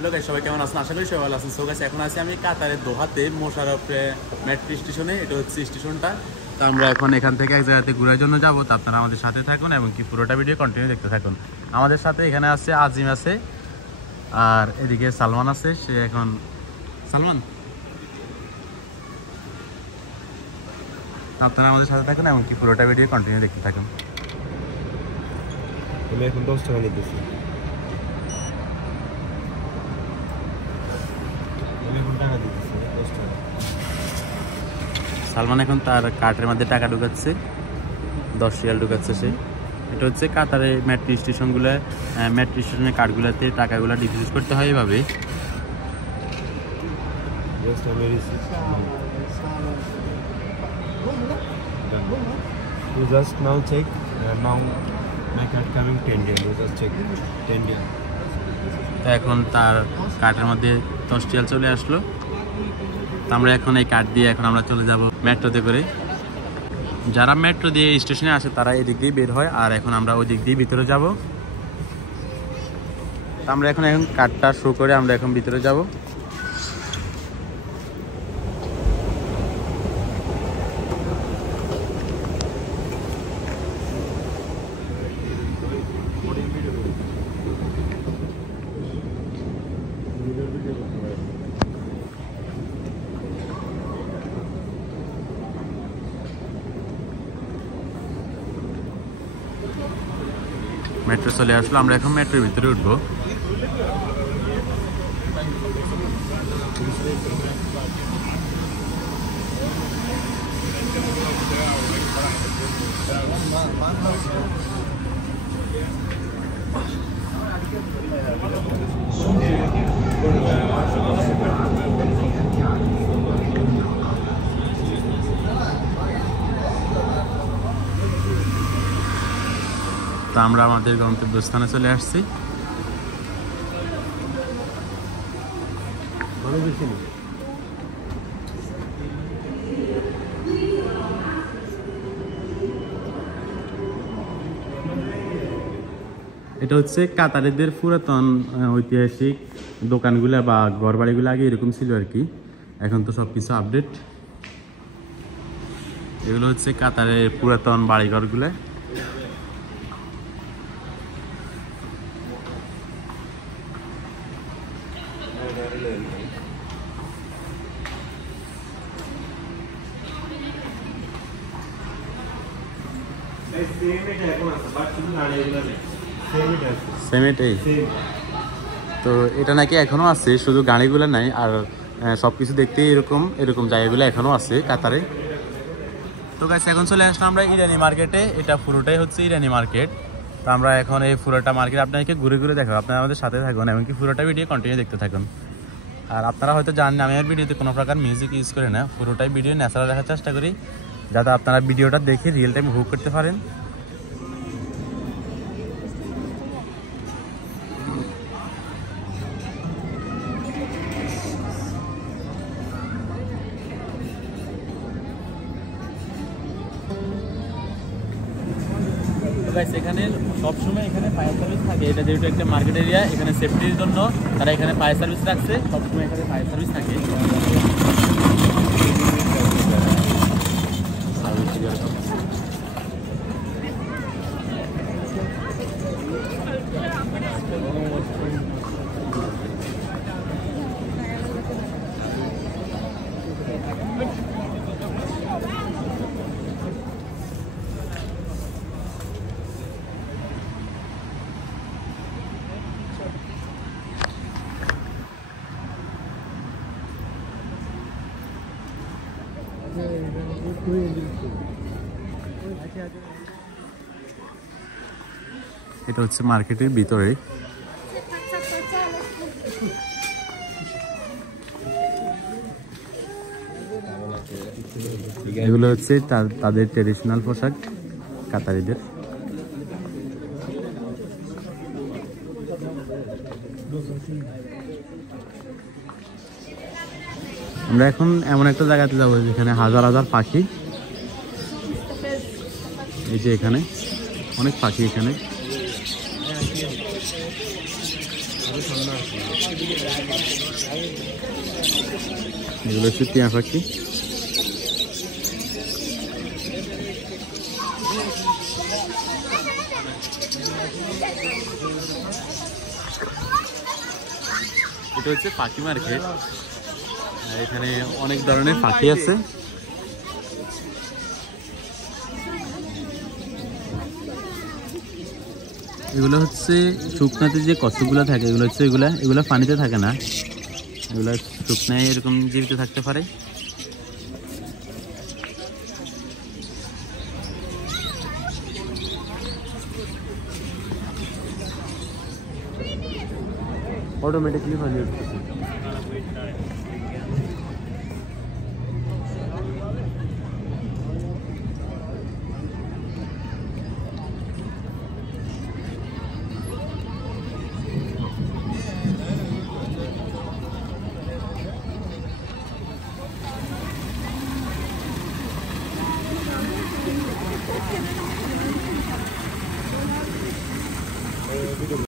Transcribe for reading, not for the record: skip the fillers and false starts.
Hello guys, সবাই কেমন আছেন? আশা করি সবাই ভালো আছেন। সো গাইস, এখন আছি আমি কাতারের দোহাতে মোশাররফে মেট্রো স্টেশনে। এটা হচ্ছে স্টেশনটা। তো আমরা এখন এখান থেকে এক জায়গাতে ঘোরার জন্য যাবো। তো আপনারা আমাদের সাথে থাকুন এবং কি পুরোটা ভিডিও কন্টিনিউ দেখতে থাকুন। আমাদের সাথে এখানে আছে আজিম আছে, আর এদিকে সালমান আছে। সে এখন সালমান, আপনারা আমাদের সাথে থাকুন এবং কি পুরোটা ভিডিও কন্টিনিউ দেখতে থাকুন। আমি এখন 10 টাকা নিতেছি। সালমান এখন তার কার্টের মধ্যে টাকা ঢুকাচ্ছে, 10 রিয়াল ঢুকাচ্ছে সে। এটা হচ্ছে কাতারে মেট্রো স্টেশনগুলো, মেট্রো স্টেশনের কার্ডগুলোতে টাকাগুলো ডিপোজিট করতে হয় এভাবে। You just now check. Now my card coming 10 Real. You just check 10 Real. এখন তার কার্টের মধ্যে 10 রিয়াল চলে আসলো। তো আমরা এখন এই কার্ড দিয়ে এখন আমরা চলে যাব মেট্রোতে করে। যারা মেট্রো দিয়ে স্টেশনে আসে তারা এদিক দিয়ে বের হয়, আর এখন আমরা ওই দিক দিয়ে ভিতরে যাব। আমরা এখন কার্ডটা শো করে আমরা এখন ভিতরে যাব। মেট্রো চলে আসলো, আমরা এখন মেট্রোর ভিতরে উঠবো। তো আমরা আমাদের গন্তব্যস্থানে চলে আসছি। এটা হচ্ছে কাতারিদের পুরাতন ঐতিহাসিক দোকানগুলা বা ঘরবাড়িগুলো আগে এরকম ছিল আর কি। এখন তো সবকিছু আপডেট। এগুলো হচ্ছে কাতারের পুরাতন বাড়িঘরগুলো। তো এটা নাকি এখনো আছে, শুধু গাড়িগুলো নাই, আর সবকিছু দেখতে এরকম এরকম জায়গাগুলো এখনো আছে কাতারে। তো গাইস, এখন চলে আসলাম আমরা ইরানি মার্কেটে। এটা পুরোটাই হচ্ছে ইরানি মার্কেট। তো আমরা এখন এই পুরোটা মার্কেট আপনাদেরকে ঘুরে ঘুরে দেখাবো। আপনারা আমাদের সাথে থাকুন এবং কি পুরোটা ভিডিও কন্টিনিউ দেখতে থাকুন। আর আপনারা হয়তো জানেন আমি আর ভিডিওতে কোনো প্রকার মিউজিক ইউজ করি না, পুরোটাই ভিডিও ন্যাচারাল দেখার চেষ্টা করি, যাতে আপনারা ভিডিওটা দেখে রিয়েল টাইম উপভোগ করতে পারেন। এখানে সবসময় এখানে ফায়ার সার্ভিস থাকে। এটা যেহেতু একটা মার্কেট এরিয়া, এখানে সেফটির জন্য তারা এখানে ফায়ার সার্ভিস রাখছে। সবসময় এখানে ফায়ার সার্ভিস থাকে। এটা হচ্ছে মার্কেটের ভিতরে। এগুলো হচ্ছে তাদের ট্রেডিশনাল পোশাক কাতারিদের। আমরা এখন এমন একটা জায়গাতে যাবো যেখানে হাজার হাজার পাখি। এই যে এখানে অনেক পাখি, এখানে এগুলো হচ্ছে টিয়া পাখি। এটা হচ্ছে পাখি মার্কেট, এখানে অনেক ধরনের পাখি আছে। এগুলো হচ্ছে শুকনাতে যে কচ্ছপগুলো থাকে, এগুলো হচ্ছে এগুলা পানিতে থাকে না, এগুলো শুকনায় এরকম জীবিত থাকতে পারে। অটোমেটিকলি পানি উঠতেছে।